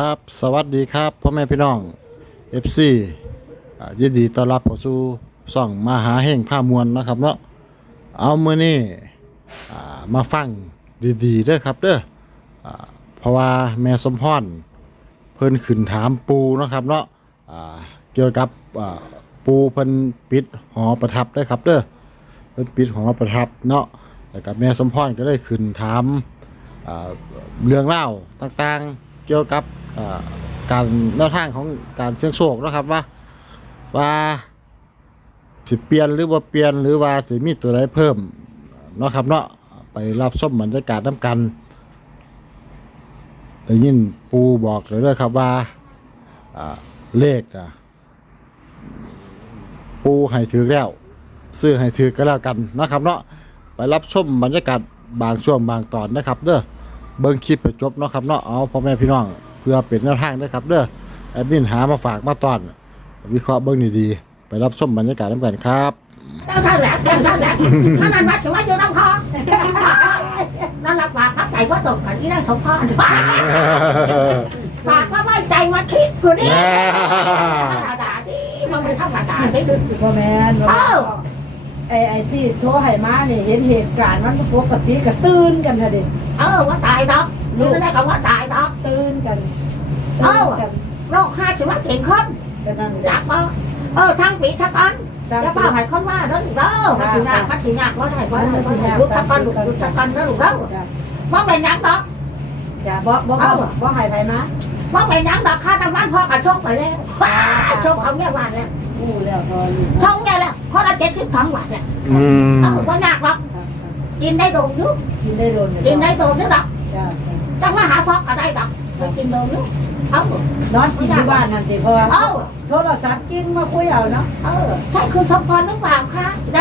ครับสวัสดีครับพ่อแม่พี่น้อง FC ยินดีต้อนรับเข้าสู่ช่องมหาแห่งผ้ามวลนะครับเนาะเอามือนี่มาฟังดีๆเด้อครับเด้อเพราะว่าแม่สมพรเพิ่นขึ้นถามปูนะครับเนาะเกี่ยวกับปูเพิ่นปิดหอประทับเด้ครับเด้อเพิ่นปิดหอประทับเนาะแล้วก็แม่สมพรก็ได้ขึ้นถามเรื่องเล่าต่างๆ เกี่ยวกับการแนวทางของการเสี่ยงโชคนะครับว่าว่าสิเปลี่ยนหรือว่าเปลี่ยนหรือว่าสิมีตัวใดเพิ่มเนาะครับเนาะไปรับชมบรรยากาศน้ำกันแต่ยินปูบอกเลยเด้อครับว่าเลขอะปูให้ถือแล้วซื้อให้ถือก็แล้วกันนะครับเนาะไปรับชมบรรยากาศบางช่วงบางตอนนะครับเด้อ เบิ่งคลิปไปจบเนาะครับเนาะเอาพ่อแม่พี่น้องเพื่อเป็นแนวทางนะครับเด้อแอดมินหามาฝากมาตอน วิเคราะห์เบิ่งดีๆไปรับชมบรรยากาศน้ำกันครับเจ้าท่านแหละเจ้าท่านแหละถ้ามันมาถึงว่าอยู่น้ำคอนั่นละปากทับใจว่าตกกันที่ได้สมพรปากว่าไม่ใจมาคิดคือนี่ธรรมดาดิมันไม่ธรรมดาดิพ่อแม่นเอ้าไอ้ไอ้ที่โทรให้มาเนี่ยเห็นเหตุการณ์มันปกติก็ตื่นกันค่ะเด็ก เออว่าตายดอกนี่ไม่ได้คำว่าตายดอก ตื่นกันเอ้า ตื่นกันโรคห้าถึงว่าเก่งคนก็นั่นอยากก็เออช่างปีชักอันจะเป้าให้คนว่าเด้อเด้อมาถึงงานมาถึงงานว่าได้ว่าได้ว่าได้ลุกชักกันลุกชักกันเด้อลุกเด้อว่าเป็นยังดอกจ้ะบ่บ่บ่บ่ให้ไปมาว่าเป็นยังดอกค่าน้ำมันพ่อกระชกไปแล้วชกเขาเนี่ยวันแล้วอู้แล้วตอนนี้ช่องเนี่ยแหละคนละเจ็ดสิบสองบาทเนี่ยอืมเออว่ายากหรอก กินได้โดนอยุกินได้โดนกินได้โดนอยุดอกจ้ะจังว่าหาพ่อก็ได้ดอกไปกินโดนอยุเอานอนกินที่บ้านนั่นสิเพราะว่าเอาโทรศัพท์กินมาคุยเอาเนาะเออใช่คุณสมพรหรือเปล่าคะได้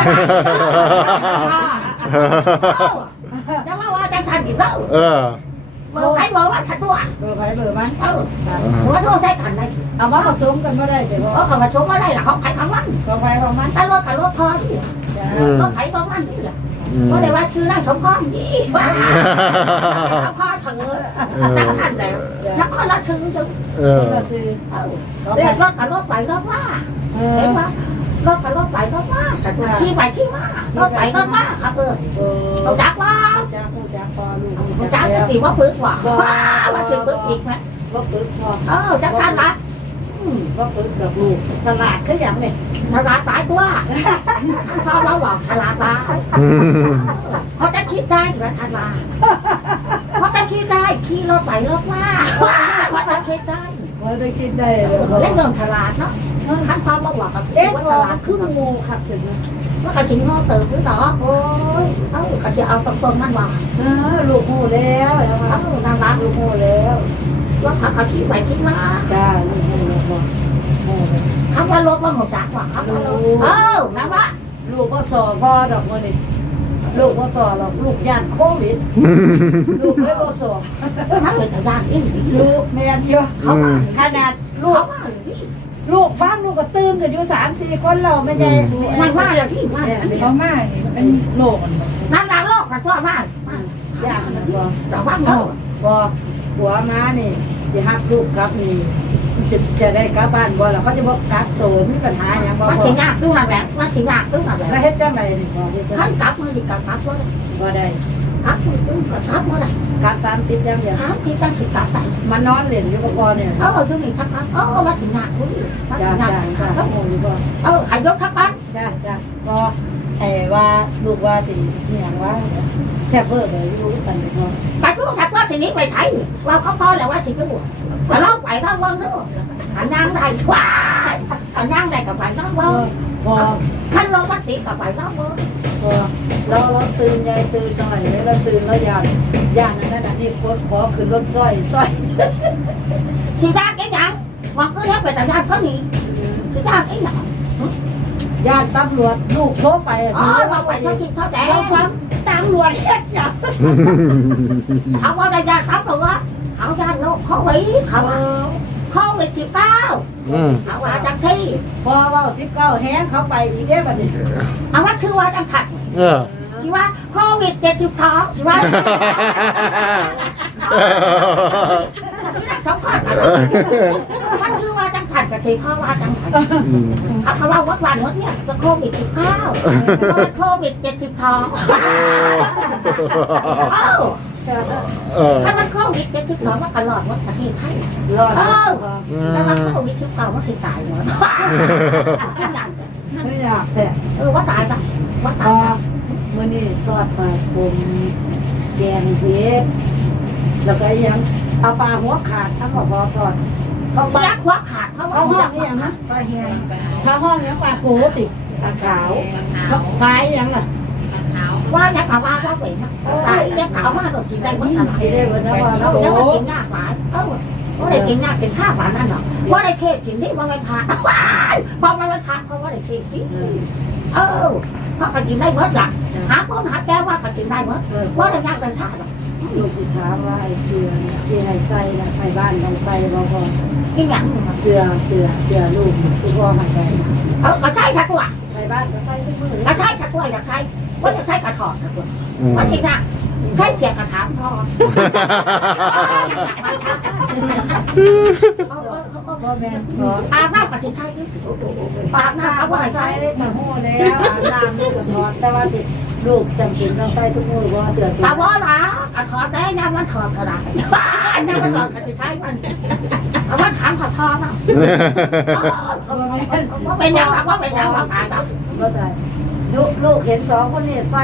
จะว่าว่าจังทันอีกแล้วเออเบอร์ใครบอกว่าฉันด้วยเบอร์ไผเบอร์มันเออหัวโทษใช้กันเลยเอามาผสมกันบ่ได้สิเอพ่ออเขามาชมว่าได้หรอเขาขายของมันก็ไปของมันแต่รถแต่รถพอที่จ้ะรถไถของมันนี่แหละอืม ก็เลยว่าชื่อนั่งสมพรนี่ว่าพ่อเถอะจังทันแล้วแล้วคนละชื่อจังเอคอนละซื้อเออเรียกรถกับรถไปรถมาเอเห็อนปะรถกับรถไปรถมาแต่ขี่ไปขี่มารถไปรถมาครับเออเออเราจักว่าจ้ะผู้จ้ะพอลูกเราจักจะตีว่าปึกว่าว้าว่าจะปึกอีกไหมบ่ปึกพอเออจักทันละ บ่ปึกดอกลูกสลาดคือหยังนี่ตลาดตายตัวพ่อเราบอกตลาดตายอืมเขาจะคิดได้เหรอตลาดเขาจะคิดได้ขี่รถไปรถมาว้าเขาจะคิดได้บ่ได้คิดได้เลยบ่เล่นเรื่องตลาดเนาะขั้นตอนมาบอกกับเอ๊ะว่าพตอลาดคืองูครับถึงนะว่ากระชิงงอเติมหรือเปล่าโอ้ยเอ้าก็จะเอาตรงตรงมันว่าเออลูกงูแล้วแล้วเอ้าว่านางรักลูกงูแล้วว่าเขาเขาคิดไปคิดมาจ้าลูกงูแล้ว บ่เออคำว่ารถว่าหัวจักว่าคำว่ารถเอ้านางรักลูกก็สอพ่อดอกมื้อนี้ลูกก็สอหรอกลูกย่านโควิดลูกเลยบ่สอถ้าเป็นตะยานอีกลูกแม่นอยู่เขาว่าขนาดลูเขากว่าลูกฟังลูกก็ตื่นกันอยู่3-4คนเราไม่ใช่มันว่าแล้วที่ว่าเขามานี่เป็นโลกมันบ่นางรักโลกมันว่าว่าย่านมันบ่แต่ว่าเขาพอหัวม้านี่จะหักลูกครับนี่ จะจะได้กลับบ้านบ่แล้วเขาจะบอกกักตัวมีปัญหาอย่างบ่มันพอถึงงานตู้มาแบบมันถึงงานตู้มาแบบแล้วเฮ็ดจังไดนี่พอเฮ็ดจังท่านไดกลับมือดีกับกลับว่าบ่ได้กลับมือตู้กับกลับว่าอะไรกลับ30จังเดียวถามที่ตั้งสิกลับไปมานอนเล่นอยู่กับพ่อเนี่ยเออคือนี่ชักเออมาถึงงานคุณมาถึจ้างงานจ้าจ้าโอ้ยบ่เออหายกทักบ้าน จ้าจ้าบ่ ไอ้ว่าลูกว่าสิอีหยังว่าแซ่บเบ้อเลยรู้กันบ่แต่กูทักว่าสิ่งนี้ไปใช้เราเขาพอแล้วว่าสิ่งนี้บวชแต่เราไปทั้งวันนู้นอันนั่งได้ว้าอันนั่งได้กับไปทั้งพวัอนพอขั้นลงวัดติกับไปทั้งวันพอเราเราตื่นยายตื่นจังได๋เราตื่นแล้วย่านย่านนั้นน่ะนี่โคตรขอขึ้นรถซ้อยซ้อยที่ยาก cái ยังมัน cứ thế về tại gia có gì thì ra cái nào ญาติตำรวจลูกโทรไป ờ mà phải cho chị thôi เรา để ฟังตำรวจเฮ็ดหยัง không có đây gia sắp rồi á không gia nó khó ý không khó bị chịu cao อืม không qua đăng thi พอเว่าสิบเก้าแฮงเขาไปอีกเด้บัดนี้ ông bắt chưa qua đăng thật เออ chị qua khó bị chịu chịu khó chị qua ที่นั่งสองข้อกันมันชื่อว่าจัง ขันกับทีพ่อว่าจังขันอืมเขาเขาว่าวัดวันวัดเนี่ยจะโควิดสิบเก้าโควิดเจ็ดสิบทองเอ้าเออถ้ามันโควิดเจ็ดสิบสองมันตลอดวัดประเทศไทยรอดอืแต่มันมโควิดสิบเก้ามันสิตายหมดขยันไม่อยากแต่เออว่าตายจ้ะว่าพตาอยจ้ะเมื่อนี้ทอดปลาสมแกงเผ็ดแล้วก็ยังเอาปลาหัวขาดทั้งหมดพอทอด เขายักหัวขาดเขาเขาห้องนี่ยังนะถ้าห้องยังปลาโกติปลาขาวเขาขาอยยังล่ะว่ายักษ์ว่าว่าเวนะตายยักษ์ขาวมาโดนกินได้หมดอะไรที่ได้วันนั้นว่เราโอ้เดี๋ยวโหนกินยากหลายเออว่าได้กินยาเป็นข้าวหวานนั่นหรอว่าได้เทศกินที่ว่าไม่ผ่านว้ายพอมันไม่ผ่านเขาว่าได้เทศกินเออเพราะเขากินได้หมดละหาป้อนหาแก้วว่าเขากินได้หมดว่าได้ยากเป็นชาติ ลูกที่ถามว่าไอ้เสือที่ให้ใส่นะไทยบ้านต้องใส่บ่พอกินอย่างเสือเสือเสือลูกที่พ่อให้ใส่เออก็ใช่ชักตัวไทยบ้านก็ใส่ทุกมื้อก็ใช่ชักตัวอยากใช่ว่าจะใช่กระถอดชักตัวอืมว่าสินะใช่เกียร์กระถางพ่อบ่แม่นบ่อาบน้ำกับสิใช่ที่อาบน้ำเขาว่าใส่ใช่มาโหแล้วอาบน้ำลูกก็ถอดแต่ว่าสิ ลูกจำเป็นต้องใส่ทุกมื้อเพราะว่าเสือตัวแต่ว่าละกระถอดได้ยังมันถอดกระดาษยังมันถอดกับสิใช่มันเอาว่าถามขอทอมั้งว่าเป็นยังว่าเป็นยังว่าตายแล้วบ่ได้ลูกลูกเห็นสองคนนี่ใส่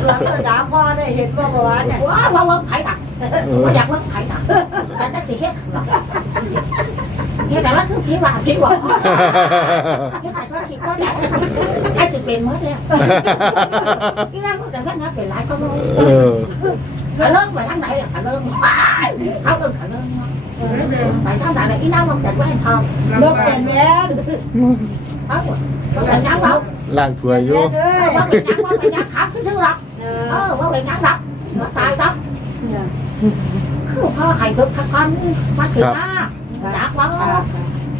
เสือเสือดาพ่อได้เห็นบ่บ่ว่าเนี่ยว้าว่าว่าไผ่ตักว่าอยากว่าไผ่ตักแต่จะสิเฮ็ดเฮ็ดแต่ว่าคือพี่ว่าพี่ว่า พี่ถ่ายก็คิดว่าได้ไอ้สิเป็นเมื่อเนี่ยพี่นั่งก็จะแค่นั้นเป็นไรก็รู้เออขาเริ่มไปทางไหนอะขาเริ่มเขาเอิ้นขาเริ่มไปทาง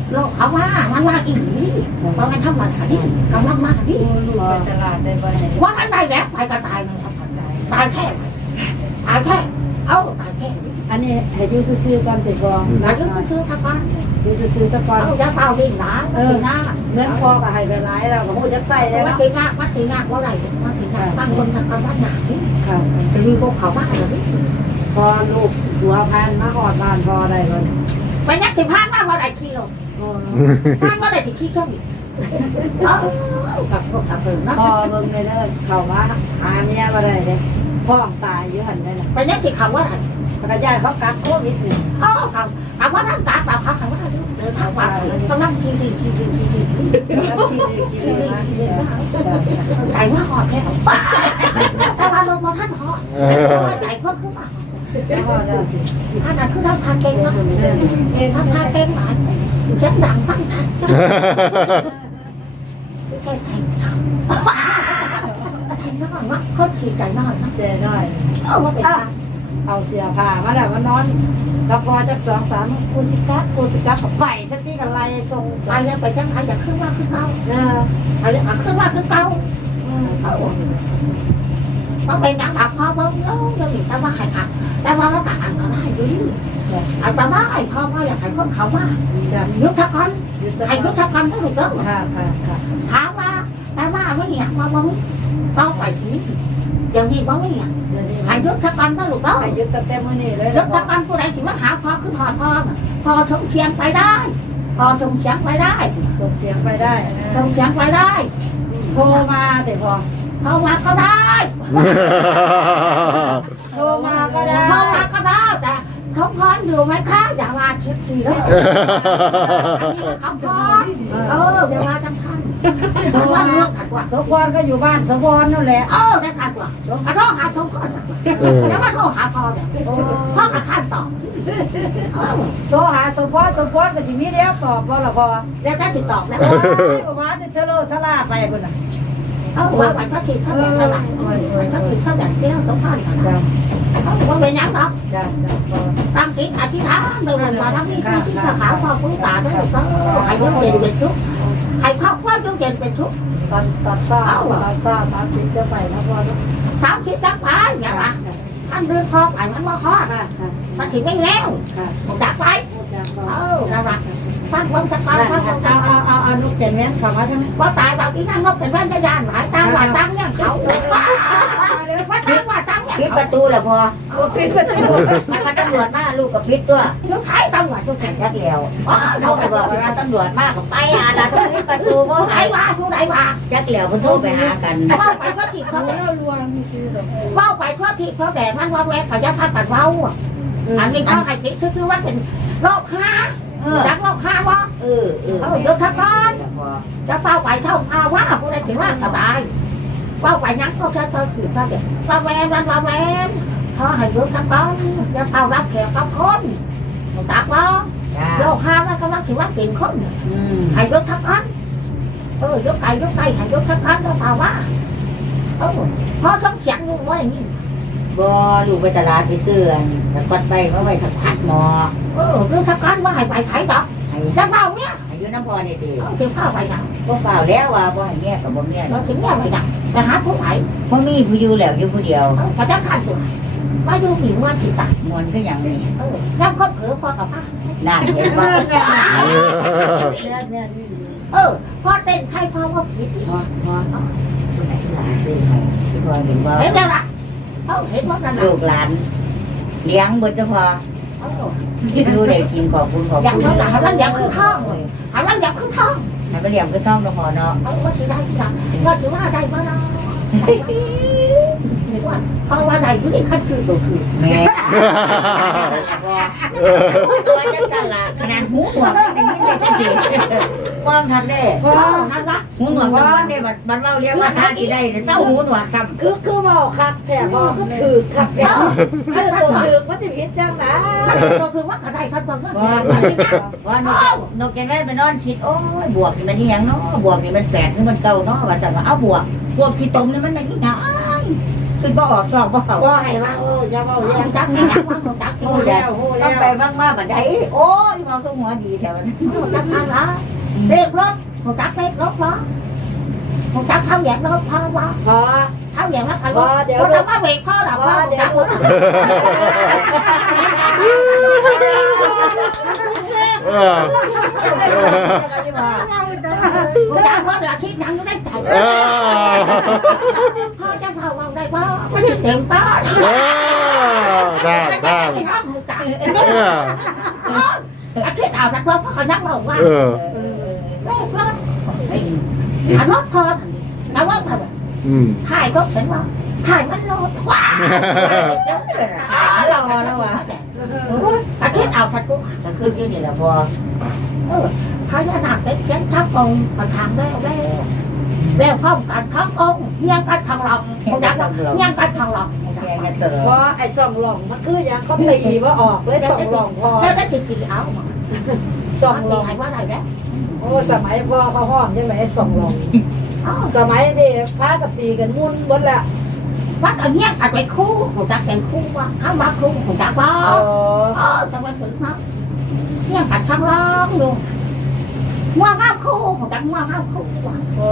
ไหนอีน้ำมันจะแว่นทองลูกแต่แม่นเขาเขาเป็นยังเราล่างถวยอยู่เอ้ยว่าเป็นยังว่าเป็นยังขาขึ้นชื่อหรอกเอเอออว่าเป็นยังหรอกมาตายต้องคือพ่อให้ลูกทักกันมาถึงหน้าจากว่าโลกเขาว่ามันว่าอีหลีว่ามันทำมาหาดิกำลังมาหาดิตลาดได้บ่ได้ว่าอันใดแล้วไปก็ตายมันครับตายแท้ตายแท้เอ้าตายแท้อันนี้ให้อยู่ซื่อๆกันติบ่อายุก็คือทักกันอยู่ซื่อๆซะก่อนเอาอย่าเฝ้าดิ้นหลาเออหน้าเงินพอก็ให้ไปหลายแล้วก็บ่จักใส่ได้วัดเนาะตีงากวัดตีงากว่าไรวัดตีงากบางคนทำกันวัดหนานี่ค่ะจะมีพวกเขาบ้านเหรอนี่พอลูกหัวพันมาหอดบ้านพอได้บ่ไปนักสิพานมาว่าไรกิโล พานว่าไรที่ขี้เครื่องเออกับพวกกับเพิ่งนะพอเบิ่งไปเด้อเข้ามาหาเมียบ่ได้เด้พ่อตายอยู่หั่นนั่นน่ะไปนักสิเขาว่าไรกระจายเขากักโควิดนี่เออเขาเขาว่าท่านตาตาเขาเขาว่าเดินทางว่าต้องนั่งทีดีทีดีทีดีทีดีแล้วที่นี่ที่นี่มาที่นี่ใจว่าหอดแค่แต่ว่าลงมาท่านหอดเออใจคนขึ้นมาแล้วพอแล้วสิท่านนั้นคือท่านพาเก่งนะเองท่านพาเก่งหลาย เสียงดังฟังชัดแค่แทงทำแทงน้อยว่าคนขี่ใจน้อยนะเจน้อย เอาว่าเป็น เอาเสียผ้ามาแล้วมานอนแล้วพอจักสองสามกูสิกัดกูสิกัดไปสักทีกันไล่ส่งไปเนี่ยไปจังไงอย่าขึ้นว่าคือเก่าเอออะไรอะขึ้นว่าคือเก่าเอาเพราะเป็นนักดับพ่อเบิ้งเนาะยังมีแต่ว่าให้ขัดแต่ว่าเราตัดอันตรายดี อันตรายพ่อว่าอยากให้คนเขาว่าจ้ะยุทธกรยุทธให้ยุทธกรต้องถูกต้องค่ะค่ะค่ะถามว่าแต่ว่าไม่อยากมาบ้างต้องไปทีอย่างนี้บ้างไม่อยากเดี๋ยวนี้ให้ยุทธกรต้องถูกต้องให้ยุทธเต็มมือนี่เลยรถตะกันผู้ใดที่มาหาพอคือถอดพอน่ะพอชงเชียงไปได้พอชงเชียงไปได้ส่งเสียงไปได้ชงเชียงไปได้โทรมาแต่พอเข้ามาก็ได้โทรมาก็ได้เข้ามาก็ได้แต่ ทบพรอยู่ไหมคะอย่าว่าชิดทีเลยคำพรเอออย่าว่าจังคันเพราะว่าเรื่องขัดกว่าสมพรก็อยู่บ้านสมพรนั่นแหละเออได้ขัดกว่าขอโทษหาชมพรแล้วมาโทษหาพอเนี่ยพ่อขัดขั้นต่อโทรหาสมพรสมพรก็สิมีแล้วตอบบ่ล่ะพอเดี๋ยวได้สิตอบแล้วโอ้ยประมาณนี้เทโลทลาไปพุ่นน่ะ เออว่าไปเขาคิดเขาแบบอะไรเขาคิดเขาแบบเที่ยวสมพรกันจ้ะเขาบอกว่าเป็นยังหรอกจ้ะจ้ะพอตั้งจิตอธิษฐานโดยมันมาทั้งนี้ที่ที่ขาวพอผู้ตาได้ก็ให้ยุ่งเย็นเป็นทุกข์ให้ครอบครัวยุ่งเย็นเป็นทุกข์ตอนตอนเช้าตอนเช้าสามสิบจะไปนะพอเนาะสามคิดจักไปอย่างไรท่านเดินคอไปมันมาคอค่ะค่ะมันถึงไม่แล้วค่ะดักไว้เออระวังฟังวงสักฟังฟังวงสัเอากเอาเอาเอาลูกเจ็ดแม่นเข้ามาใช่ไหมว่าตายเราที่นั่งนกเป็นแว่นจะยานหลายตาหวานตั้งยังเขาว่าตั้งว่าตั้งยังปิดปเขาระตูแล้วพอปิดประตูมันมาตำรวจมาลูกกับปิดตัวลูกชายตำรวจทุกแห่งจักแล้วอ๋อเขาเขาไปไปบบออกกเวลาตำรวจมาก็ไปอะนะต้องปิดประตูเพราะผู้ใดไอ้ว่าผู้ใดว่าจักแล้วเพิ่นโทรไปหากันว่าไปเพื่อที่เขาเขาแดดเราลวงมีซื้อดอกว่าไปเพื่อที่เขาแดดมันว่าแวะกับยาพัดปัดเว้าอันนี้เขาให้คิดคือว่าเป็นโรคห้า เออรักโรคห้าว่าเออเออเออเดี๋ยวทักก่อนพอจะเฝ้าไปเท่าอาว่าผู้ใดถือว่าสบายเฝ้าไปยังก็แค่เธอถือเขาเด็กว่าแวนวันว่าแวนพอให้เยอะทักก่อนจะเฝ้ารับแขกกับคนตักว่าจ้าโรคห้ามันกำลังถือว่าเป็นคนอืมให้ยกทักอันเออยกไก่ยกไก่ให้ยกทักอันแล้วเปล่าว่าเออพอต้องเสียงงูว่าอย่างนี้ บ่ลูกไปตลาดไปซื้ออันแต่กดไปเขาไปทักพัดหมอเออเรื่องทักอันว่าให้ไปไถดอกให้จะเฝ้าเนี่ยอายุน้ำพอนี่ติเออจะเฝ้าไปดังบ่ฝ่าวแล้วว่าบ่ให้แม่กับบ่แม่เราถึงแย่ไปดังไปหาผู้ไถบ่มีผู้อยู่แล้วอยู่ผู้เดียวเออเขาจะขันตัวมาดูผีว่าผีตายมวนคือหยังนี่เออแล้วก็เผลอพอกับป้านั่นเห็นบ่เออพอเต้นใครพอว่าผีพอพอผู้ไหนหลานซื้อให้ที่พอเห็นบ่เห็นแล้วล่ะ เออเห็นว่ากันลูกหลานเลี้ยงเบิดเจ้าพอเออดูได้กินขอบคุณขอบอยากคุณเท่าไหร่แล้วอยากขึ้นท้องหาแล้วอยากขึ้นท้องให้ไปเลี้ยงไปซ่อมเจ้าพอเนาะเออว่าถือได้ที่หลังว่าถือว่าได้บ้างนะว่าเพราะว่าได้ที่ได้ขั้นคือตัวคือแม่ ตัวจังจังล่ะขนาดหูหนวกได้ยินได้จังสิมองทักได้พอนั่นลหูหนวกว่าเนี่ยบัดบัดเว้าเรียกว่าท่าสิได้เนี่ยเศร้าหูหนวกซ้ำคือคือเมาคักแท้พ่อก็ถือคักแท้คือตัวถือมันจะผิดจังนะตัวคือว่าเขาได้ขั้นตัวเงินบ่ว่านกนกแกนแม่ไปนอนคิดโอ้ยบวกนี่มันนี่หยังเนาะบวกนี่มันแปดคือมันเก่าเนาะว่าซั่นว่าเอาบวกบวกขี้ตมนี่มันอีหยัง ขึ้นบ่ออกซอกบ่เข้าว่าให้ว่าโอ้อย่าเมาเอาแย่จักนี่จักว่าเขาจักที่โอ้แล้วโอ้ต้แล้องวไปบ้างมาบัดใดโอ้ยมองก็หัวดีแถวนั้นจักนั่นละเรียกรถเขาจักเรียกรถเหรอเขาจักเท้าแยกรถพ่อว่าพอเท้าแยกรถรถเขาจะมาเวกพ่อหรอพ่อจักว่าเออเขาจักว่าเวลาคิดยังได้ใจเออพ่อจะเผาเราได้ว่ามันจะเต็มตาเออได้ได้เอออาทิตย์เอาสักรอบเพราะเขานักเราว่าเออแรกรอบอันรอบพอแต่ว่าแบบอืมถ่ายรถเห็นว่าถ่ายมันรถว้าขาเราแล้ววะอาทิตย์ เอาสักรอบถ้าขึ้นอยู่นี่แหละพอเออเขาจะหนักเต็มเต็มทั้งองค์ประทางแล้วแล้วแล้วพร้อมกันทั้งองค์เฮียงกันทางเราเขาจักเฮียงกันทางเราแกกันเสอพอไอ้สองหล่องมันคือยังเขาตีว่าออกเลยสองหล่องพอแล้วได้ติดตีเอาสองหล่องหายว่าอะไรแล้วโอ้สมัยพ่อเขาห้องยังไงสองหล่องอ๋อสมัยนี้พากับตีกันมุ่นหมดละวัดเอาเงี้ยกันไปคู่ผมจักเป็นคู่ว่าเข้ามาคู่ผมจักว่าอ๋อเออ จะมาถึงนะเงี้ยกันข้างล่างดูง่วงง่าคู่ผมจักง่วงง่าคู่ว่าโอ้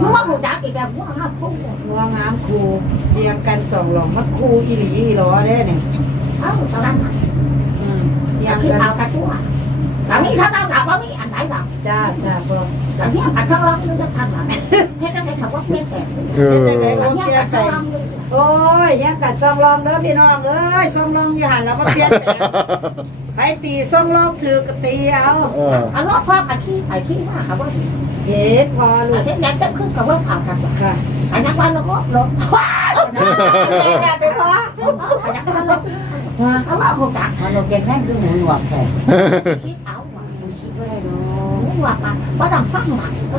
ง่วงผมจักอีกแบบง่วงง่าคู่งัวงามครูเรียงกันสองหล่องมัดครูอีหลีอีหลอได้เนี่ยเออตอนนั้นอืมเรีอยยากงคิดกันเอาสักตัวแต่นี่ถ้าเราหลับว่ามีอันไหนหลับจ้าจ้าพอแต่เงี้ยกันข้างล่างนึกจะทำหลับแค่นั้นเลยคำว่าเพี้ยนแต่เออ แต่เงี้ยกันข้างล่างนึก โอ้ยยังกัดซองลองเด้อพี่น้องเอ้ยซองลองอย่าหันแล้วมาเปลี่ยนแปลงไปตีซองลองถือกตีเอาเออเอาล้อพ่อกันขี้ไปขี้มาครับว่าเฮ็ดพอลูอากทิตย์นั้นจะขึ้นกับว่าเอากันว่าค่ะอันนั้นวันละก็ลงว้าวไปพออันนั้นวันละพอเขาว่าคงจักมันโอเคแม่คือหูหนวกแท้คิดเอาว่า คิดว่าได้เนา หู ว่ามันว่าดังฟังใหม่โอ้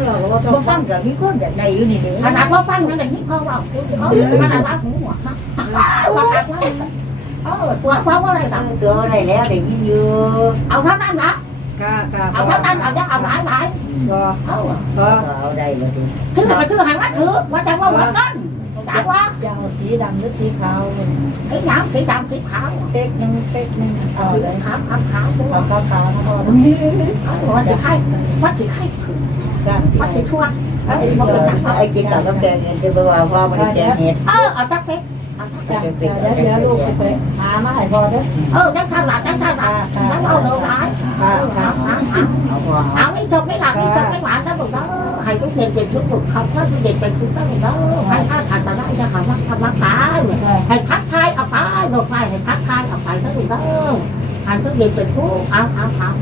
เหรอว่าต้บ่องฟังกับมีคนแบบใดอยู่นี่เด้ขนาดว่าฟังนั่นแหละที่พ่อว่าเขาขนาดว่าหูหัวนะว่ากันว่าเออตัวพ่อว่าอะไรดังตัวได้แล้วได้ยินอยู่เอาเท่านั้นนะค่ะค่ะเอาเท่านั้นเอาจะเอาหลายหลายก็เอาก็เอาได้บ่ดิถือก็ถือให้มันถือว่าจะว่าเหมือนกัน จักว่าจะเอาสีดำหรือสีขาวไอ้น้ำสีดำสีขาวเป๊กหนึ่งเป๊กหนึ่งเอาเอาเลเลยขาวขาวขาวตัวเอาขาวขาวพอเอาวันที่ไข่วันที่ไข่คือจ้าวันที่ช่วงเออไอ้กินกับกับแกงเงินคือว่าพ่อบ่ได้แกงเฮ็ดเออเอาจักเป็ดเอาจักจ้ะเดี๋ยวเดี๋ยวลูกจะไปหามาให้พอเด้อเออจังทางหลังจังทางหลังจังเอาเดินหลายเอาเอาเอาเอาเอาพอเอาไม่จบไม่หลังไม่จบไม่หวานนะลูกนาะให้ ทุกเด็กเป็นทุกคนเขาถ้าทุกเด็กเป็นทุกต้องแล้วให้ท่าทานตะได้จะคะรักทำรักษาให้คัดทายเอาไปโรคไปให้คัดทายเอาไปนะลูกเนาะให้ทุกเด็กเป็นทุกเอาวอ้าวอ้าว